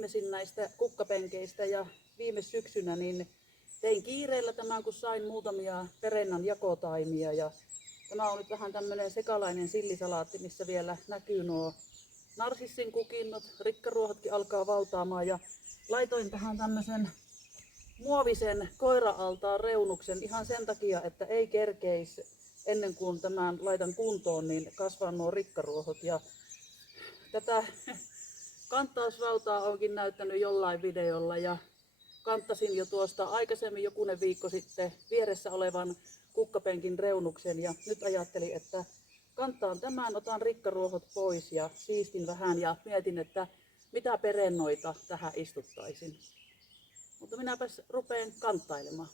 viimeisin näistä kukkapenkeistä ja viime syksynä niin tein kiireellä tämän, kun sain muutamia perennan jakotaimia. Ja tämä on nyt vähän tämmöinen sekalainen sillisalaatti, missä vielä näkyy nuo narsissin kukinnot. Rikkaruohotkin alkaa valtaamaan ja laitoin tähän tämmöisen muovisen koira-altaan reunuksen ihan sen takia, että ei kerkeisi ennen kuin tämän laitan kuntoon, niin kasvaa nuo rikkaruohot. Ja tätä kanttausrautaa onkin näyttänyt jollain videolla ja kanttasin jo tuosta aikaisemmin jokunen viikko sitten vieressä olevan kukkapenkin reunuksen ja nyt ajattelin, että kanttaan tämän, otan rikkaruohot pois ja siistin vähän ja mietin, että mitä perennoita tähän istuttaisin. Mutta minäpäs rupeen kanttailemaan.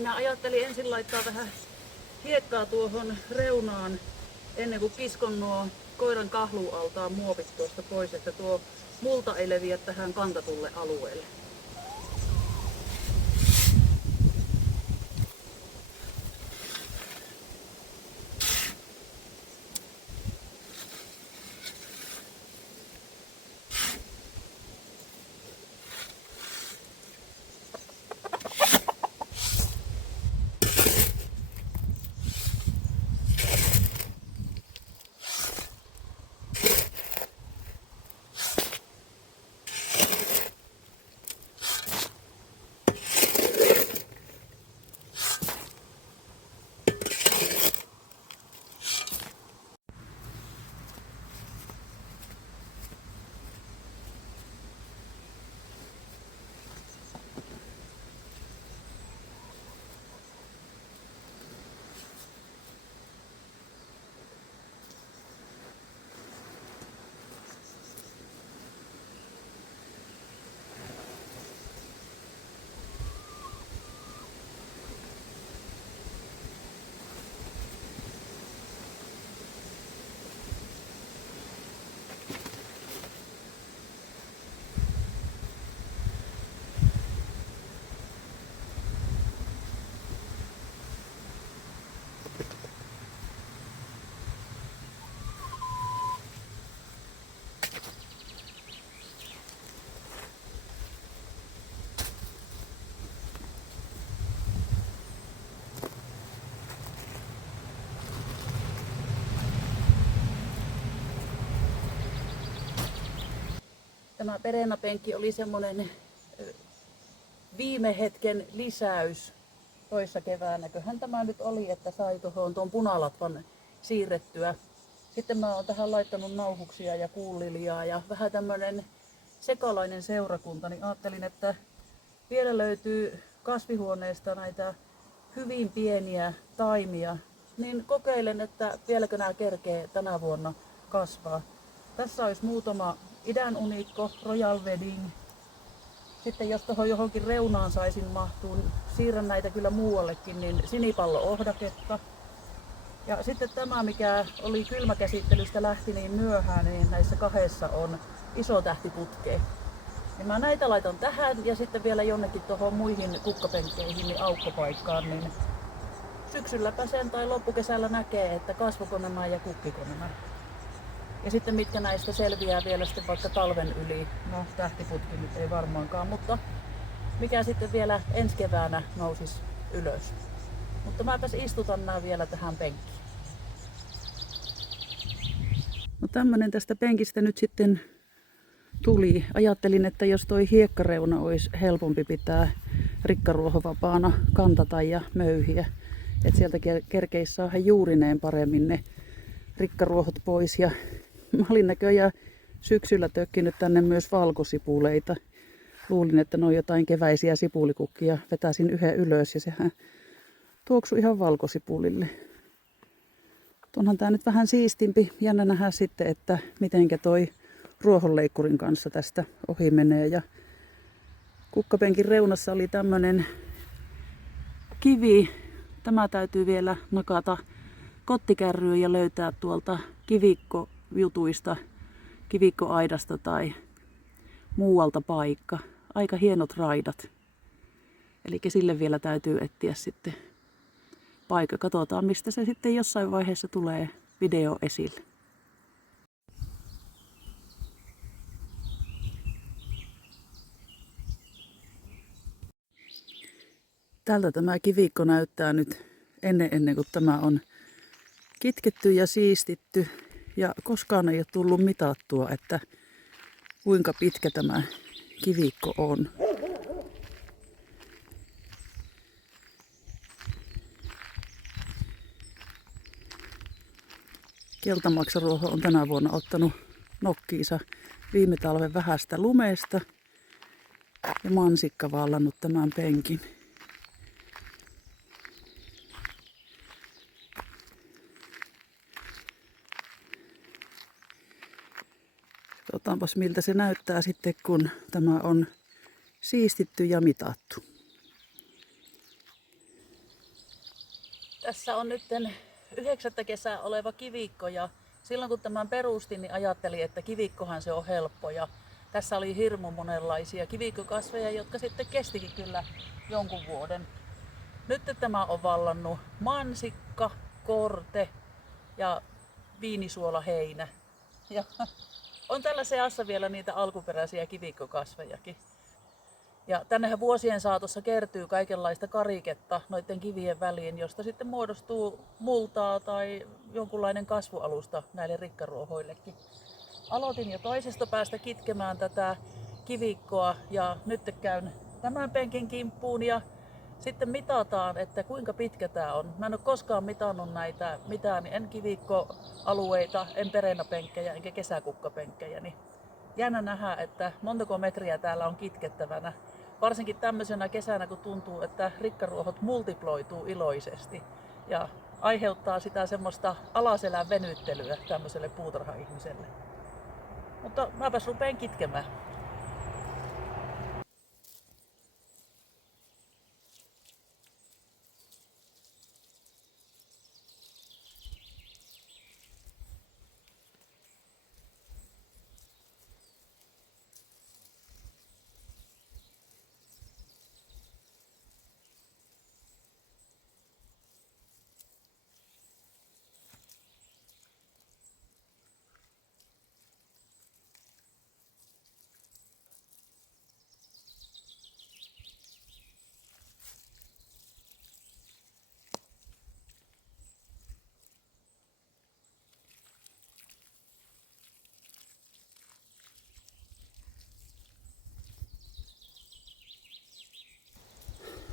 Minä ajattelin ensin laittaa vähän hiekkaa tuohon reunaan ennen kuin kiskon nuo koiran kahlualtaan muovit tuosta pois, että tuo multa ei leviä tähän kantatulle alueelle. Tämä perennapenkki oli semmoinen viime hetken lisäys toissa keväänäköhän tämä nyt oli, että sai tuon punalatvan siirrettyä. Sitten mä oon tähän laittanut nauhuksia ja kuuliljaa ja vähän tämmönen sekalainen seurakunta, niin ajattelin, että vielä löytyy kasvihuoneesta näitä hyvin pieniä taimia, niin kokeilen, että vieläkö nämä kerkee tänä vuonna kasvaa. Tässä olisi muutama idän unikko, Royal Wedding. Sitten jos tuohon johonkin reunaan saisin mahtua, siirrän näitä kyllä muuallekin, niin sinipallo-ohdaketta. Ja sitten tämä, mikä oli kylmäkäsittelystä lähti niin myöhään, niin näissä kahdessa on iso tähtiputkea. Ja mä näitä laitan tähän ja sitten vielä jonnekin tuohon muihin kukkapenkkeihin niin aukkopaikkaan, niin syksylläpä sen tai loppukesällä näkee, että kasvoiko nämä ja kukkiko nämä. Ja sitten mitkä näistä selviää vielä sitten vaikka talven yli. No tähtiputki nyt ei varmaankaan, mutta mikä sitten vielä ensi keväänä nousisi ylös. Mutta mäpäs istutan nämä vielä tähän penkkiin. No tämmönen tästä penkistä nyt sitten tuli. Ajattelin, että jos toi hiekkareuna olisi helpompi pitää rikkaruohovapaana, kantata ja möyhiä. Että sieltä kerkeisi saada juurineen paremmin ne rikkaruohot pois. Ja mä olin näköjään syksyllä tökkinyt tänne myös valkosipuleita. Luulin, että ne on jotain keväisiä sipulikukkia. Vetäisin yhden ylös ja sehän tuoksui ihan valkosipulille. Onhan tää nyt vähän siistimpi. Jännä nähdä sitten, että mitenkä toi ruohonleikkurin kanssa tästä ohi menee. Ja kukkapenkin reunassa oli tämmönen kivi. Tämä täytyy vielä nakata kottikärryyn ja löytää tuolta kivikkojutuista, kivikkoaidasta tai muualta paikka. Aika hienot raidat. Eli sille vielä täytyy etsiä sitten paikka. Katsotaan, mistä se sitten jossain vaiheessa tulee video esille. Tältä tämä kivikko näyttää nyt ennen kuin tämä on kitketty ja siistitty. Ja koskaan ei ole tullut mitattua, että kuinka pitkä tämä kivikko on. Keltamaksaruoho on tänä vuonna ottanut nokkiinsa viime talven vähästä lumesta ja mansikka vallannut tämän penkin. Katsotaanpas miltä se näyttää sitten, kun tämä on siistitty ja mitattu. Tässä on nyt 9. kesää oleva kivikko ja silloin kun tämän perustin, niin ajattelin, että kivikkohan se on helppo. Ja tässä oli hirmu monenlaisia kivikkokasveja, jotka sitten kestikin kyllä jonkun vuoden. Nyt tämä on vallannut mansikka, korte ja viinisuolaheinä. Ja on tällä seassa vielä niitä alkuperäisiä kivikkokasvejakin. Ja tännehän vuosien saatossa kertyy kaikenlaista kariketta noiden kivien väliin, josta sitten muodostuu multaa tai jonkunlainen kasvualusta näille rikkaruohoillekin. Aloitin jo toisesta päästä kitkemään tätä kivikkoa ja nyt käyn tämän penkin kimppuun ja sitten mitataan, että kuinka pitkä tämä on. Mä en ole koskaan mitannut näitä mitään, en kivikkoalueita, en perennapenkkejä enkä kesäkukkapenkkejä. Niin jännä nähdä, että montako metriä täällä on kitkettävänä. Varsinkin tämmöisenä kesänä, kun tuntuu, että rikkaruohot multiploituu iloisesti ja aiheuttaa sitä semmoista alaselän venyttelyä tämmöiselle puutarha-ihmiselle. Mutta mäpäs rupeen kitkemään.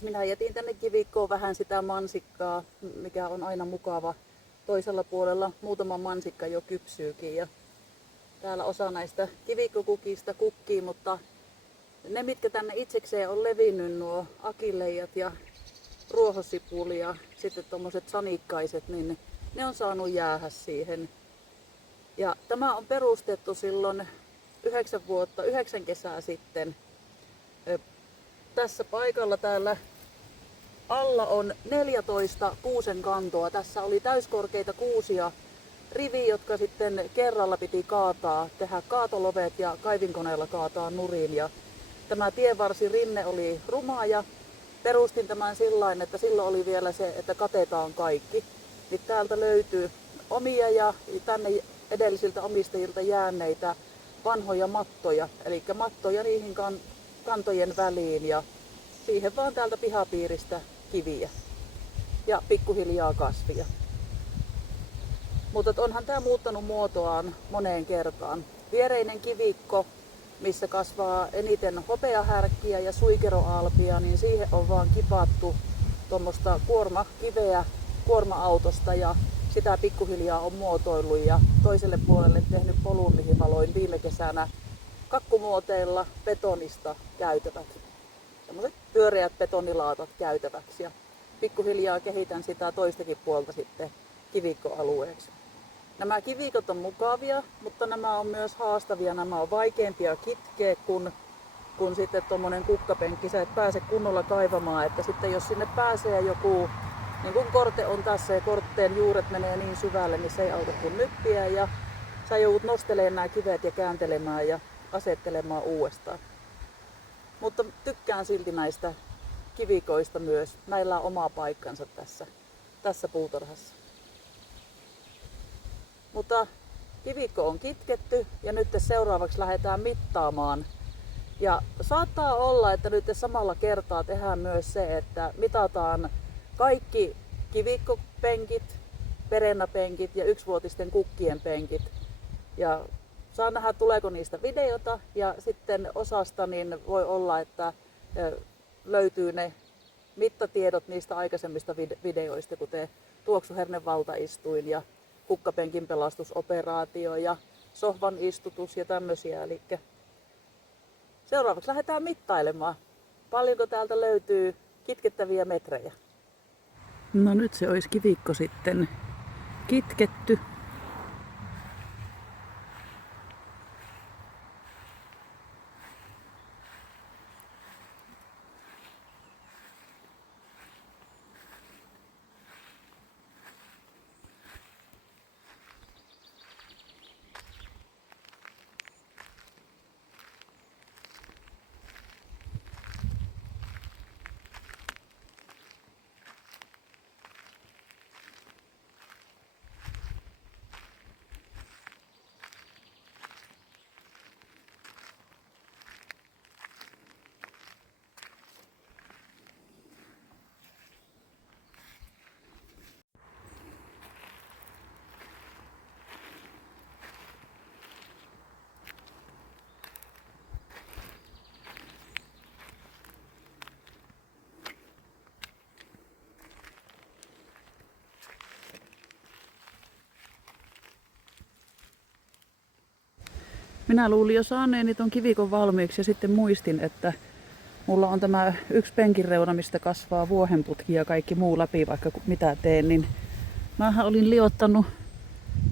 minä jätin tänne kivikkoon vähän sitä mansikkaa, mikä on aina mukava. Toisella puolella muutama mansikka jo kypsyykin ja täällä osa näistä kivikkokukista kukkii, mutta ne mitkä tänne itsekseen on levinnyt, nuo akilleijat ja ruohosipuli ja sitten tommoset sanikkaiset, niin ne on saanut jäähä siihen. Ja tämä on perustettu silloin 9 kesää sitten. Tässä paikalla täällä alla on 14 kuusen kantoa. Tässä oli täyskorkeita kuusia rivi, jotka sitten kerralla piti kaataa, tehdä kaatolovet ja kaivinkoneella kaataa nurin. Ja tämä tienvarsirinne oli ruma ja perustin tämän sillain, että silloin oli vielä se, että katetaan kaikki. Niin täältä löytyy omia ja tänne edellisiltä omistajilta jääneitä vanhoja mattoja, eli mattoja niihin kantojen väliin ja siihen vaan täältä pihapiiristä kiviä ja pikkuhiljaa kasvia. Mutta onhan tämä muuttanut muotoaan moneen kertaan. Viereinen kivikko, missä kasvaa eniten hopeahärkkiä ja suikeroalpia, niin siihen on vaan kipattu tuommoista kuormakiveä kuorma-autosta ja sitä pikkuhiljaa on muotoillut ja toiselle puolelle tehnyt polun, mihin valoin viime kesänä kakkumuoteilla betonista käytävät. Tällaiset pyöreät betonilaatat käytäväksi ja pikkuhiljaa kehitän sitä toistakin puolta sitten kivikkoalueeksi. Nämä kivikot on mukavia, mutta nämä on myös haastavia. Nämä on vaikeampia kitkeä kun sitten tuommoinen kukkapenkki. Sä et pääse kunnolla kaivamaan, että sitten jos sinne pääsee joku, niin kuin korte on tässä ja kortteen juuret menee niin syvälle, niin se ei auta kuin nyppiä ja sä joudut nostelemaan nämä kivet ja kääntelemään ja asettelemaan uudestaan. Mutta tykkään silti näistä kivikoista myös. Näillä on oma paikkansa tässä puutarhassa. Mutta kivikko on kitketty ja nyt seuraavaksi lähdetään mittaamaan. Ja saattaa olla, että nyt samalla kertaa tehdään myös se, että mitataan kaikki kivikkopenkit, perennapenkit ja yksivuotisten kukkien penkit. Ja saa nähdä, tuleeko niistä videota ja sitten osasta niin voi olla, että löytyy ne mittatiedot niistä aikaisemmista videoista, kuten tuoksuhernevaltaistuin ja kukkapenkin pelastusoperaatio ja sohvan istutus ja tämmöisiä. Eli seuraavaksi lähdetään mittailemaan, paljonko täältä löytyy kitkettäviä metrejä. No nyt se olisi kivikko sitten kitketty. Minä luulin jo saaneeni ton kivikon valmiiksi ja sitten muistin, että mulla on tämä yksi penkin reuna, mistä kasvaa vuohenputki ja kaikki muu läpi, vaikka mitä teen, niin mähän olin liottanut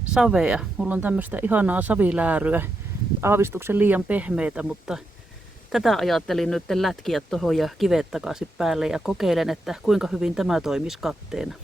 savea. Mulla on tämmöistä ihanaa savilääryä, aavistuksen liian pehmeitä, mutta tätä ajattelin nyt lätkiä tuohon ja kivet takaisin päälle ja kokeilen, että kuinka hyvin tämä toimisi katteena.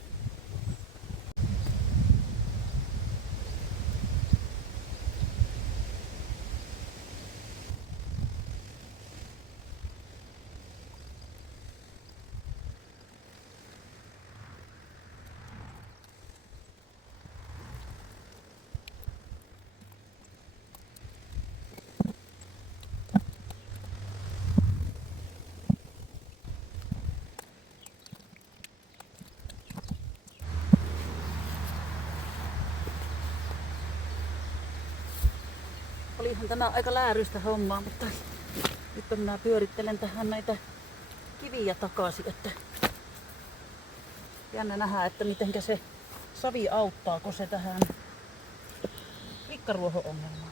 Olihan tänään aika läärystä hommaa, mutta nyt minä pyörittelen tähän näitä kiviä takaisin, että jännä nähdä, että mitenkä se savi auttaako se tähän rikkaruoho-ongelmaan.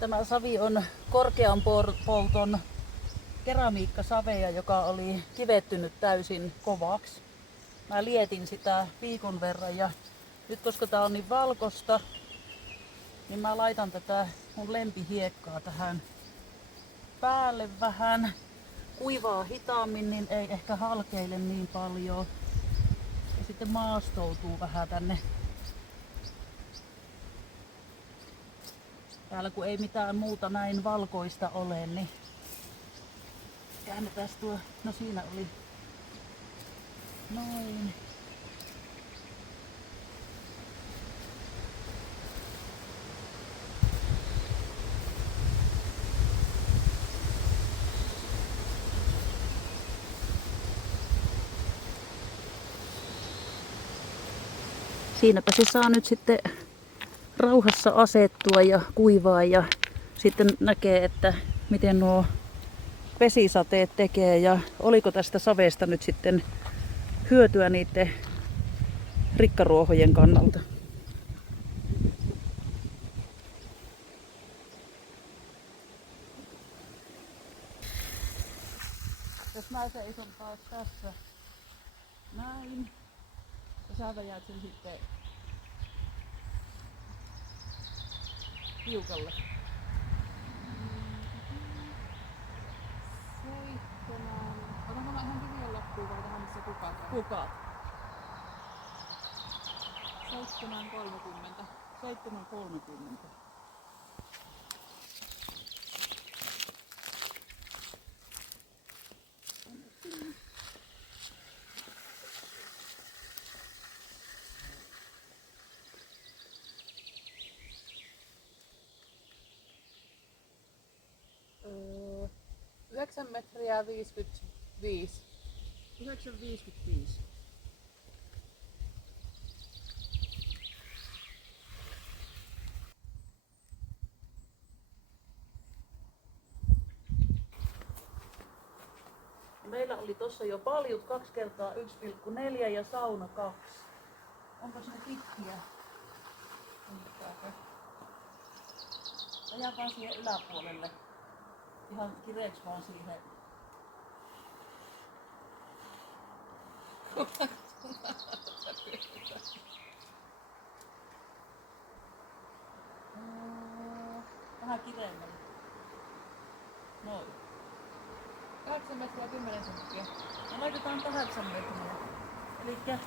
Tämä savi on korkean polton keramiikkasaveja, joka oli kivettynyt täysin kovaksi. Mä lietin sitä viikon verran ja nyt koska tää on niin valkosta, niin mä laitan tätä mun lempihiekkaa tähän päälle vähän. Kuivaa hitaammin, niin ei ehkä halkeile niin paljon. Ja sitten maastoutuu vähän tänne. Täällä kun ei mitään muuta näin valkoista ole, niin käännetään tuo. No siinä oli noin. Siinäpä se saa nyt sitten rauhassa asettua ja kuivaa ja sitten näkee, että miten nuo vesisateet tekee ja oliko tästä savesta nyt sitten hyötyä niiden rikkaruohojen kannalta. Jos mä seison taas tässä näin ja sä väjät sen sitten tiukalle. 7. Otanko mä ihan kivien loppuun vai tähän missä kukat on? Kukat. 7.30. 7.30. Öö, 9 metriä 55. 9.55. Meillä oli tossa jo paljut 2 kertaa 1,4 ja sauna 2. Onko ne pitkiä? Ajakaa siihen yläpuolelle. Ihan kireeksi vaan siihen. Vähän kireemmälle. Noin. 8 metriä 10 senttiä. No laitetaan 8 metriä. Elikkä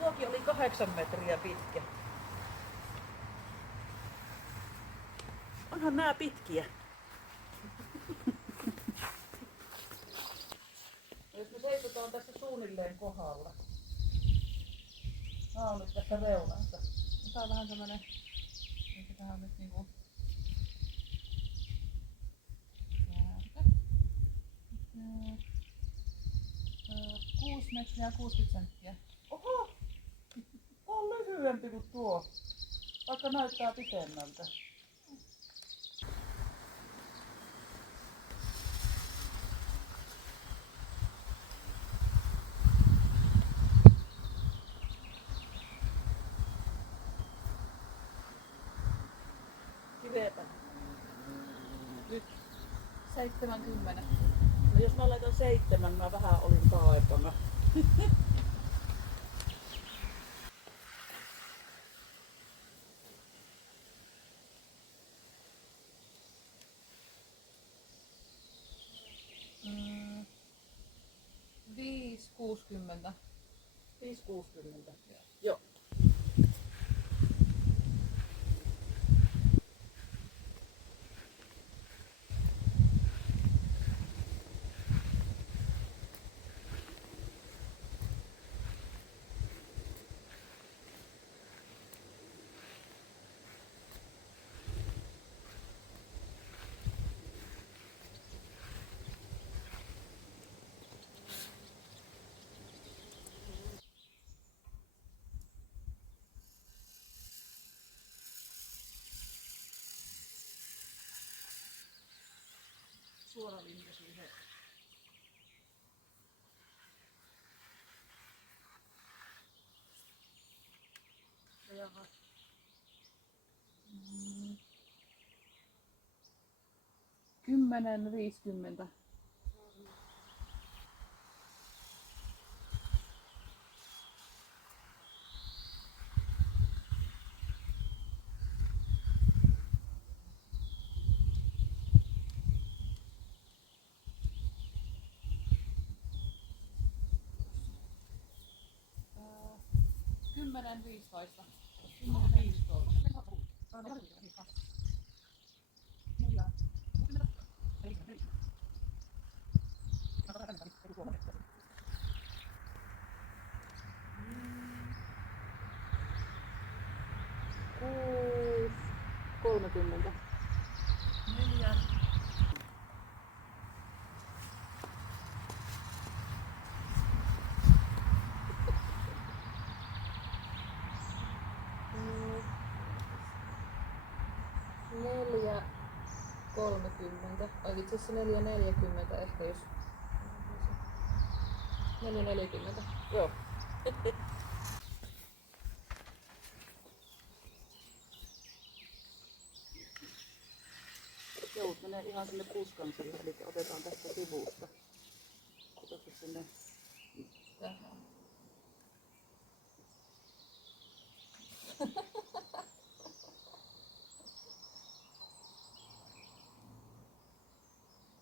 tuokin oli 8 metriä pitkä. Onhan nää pitkiä. Jos me seisotaan tässä suunnilleen kohdalla. Nää on nyt tässä reunassa. Tää on vähän tämmönen, ehkä tähän on nyt niinku 6 metriä 60 senttiä. Oho! On lyhyempi kuin tuo. Vaikka näyttää pitemmältä. Kiveepä. Nyt 70. No jos mä laitan 7, mä vähän olin taipana. Mm, 5, 5,60. 5,60. Joo. Suora linja siihen. Jaha. 10,50. Kymmenen 15. 6,30. 4. Neljä 30. Vai itse asiassa 4,40 ehkä jos. 4,40. Joo. Joo, menee ihan sinne kuskansille, eli otetaan tästä sivusta. Katsotaan sinne. Tähän.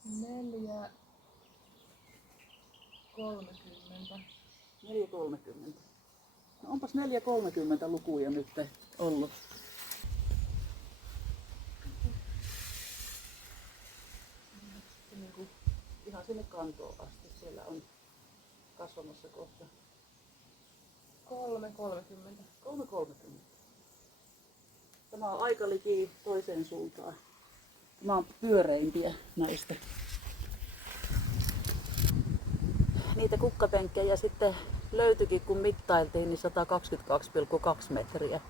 Neljä 30. 4,30. No onpas 4,30 lukuja nyt ollut. Niin ihan sinne kantoon asti. Siellä on kasvamassa kohta. 3,30. 3,30. Tämä on aika liki toiseen suuntaan. Tämä on pyöreimpiä näistä. Niitä kukkapenkkejä sitten löytyikin, kun mittailtiin, niin 122,2 metriä.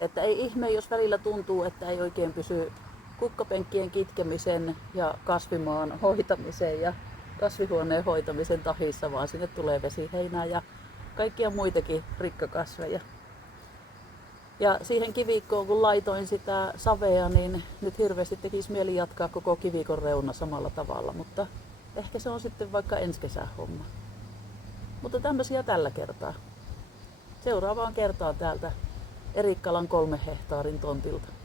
Että ei ihme, jos välillä tuntuu, että ei oikein pysy kukkapenkkien kitkemisen ja kasvimaan hoitamisen ja kasvihuoneen hoitamisen tahissa, vaan sinne tulee vesiheinää ja kaikkia muitakin rikkakasveja. Ja siihen kivikkoon, kun laitoin sitä savea, niin nyt hirveästi tekisi mieli jatkaa koko kivikon reuna samalla tavalla, mutta ehkä se on sitten vaikka ensi kesän homma. Mutta tämmöisiä tällä kertaa. Seuraavaan kertaan täältä Erikkalan 3 hehtaarin tontilta.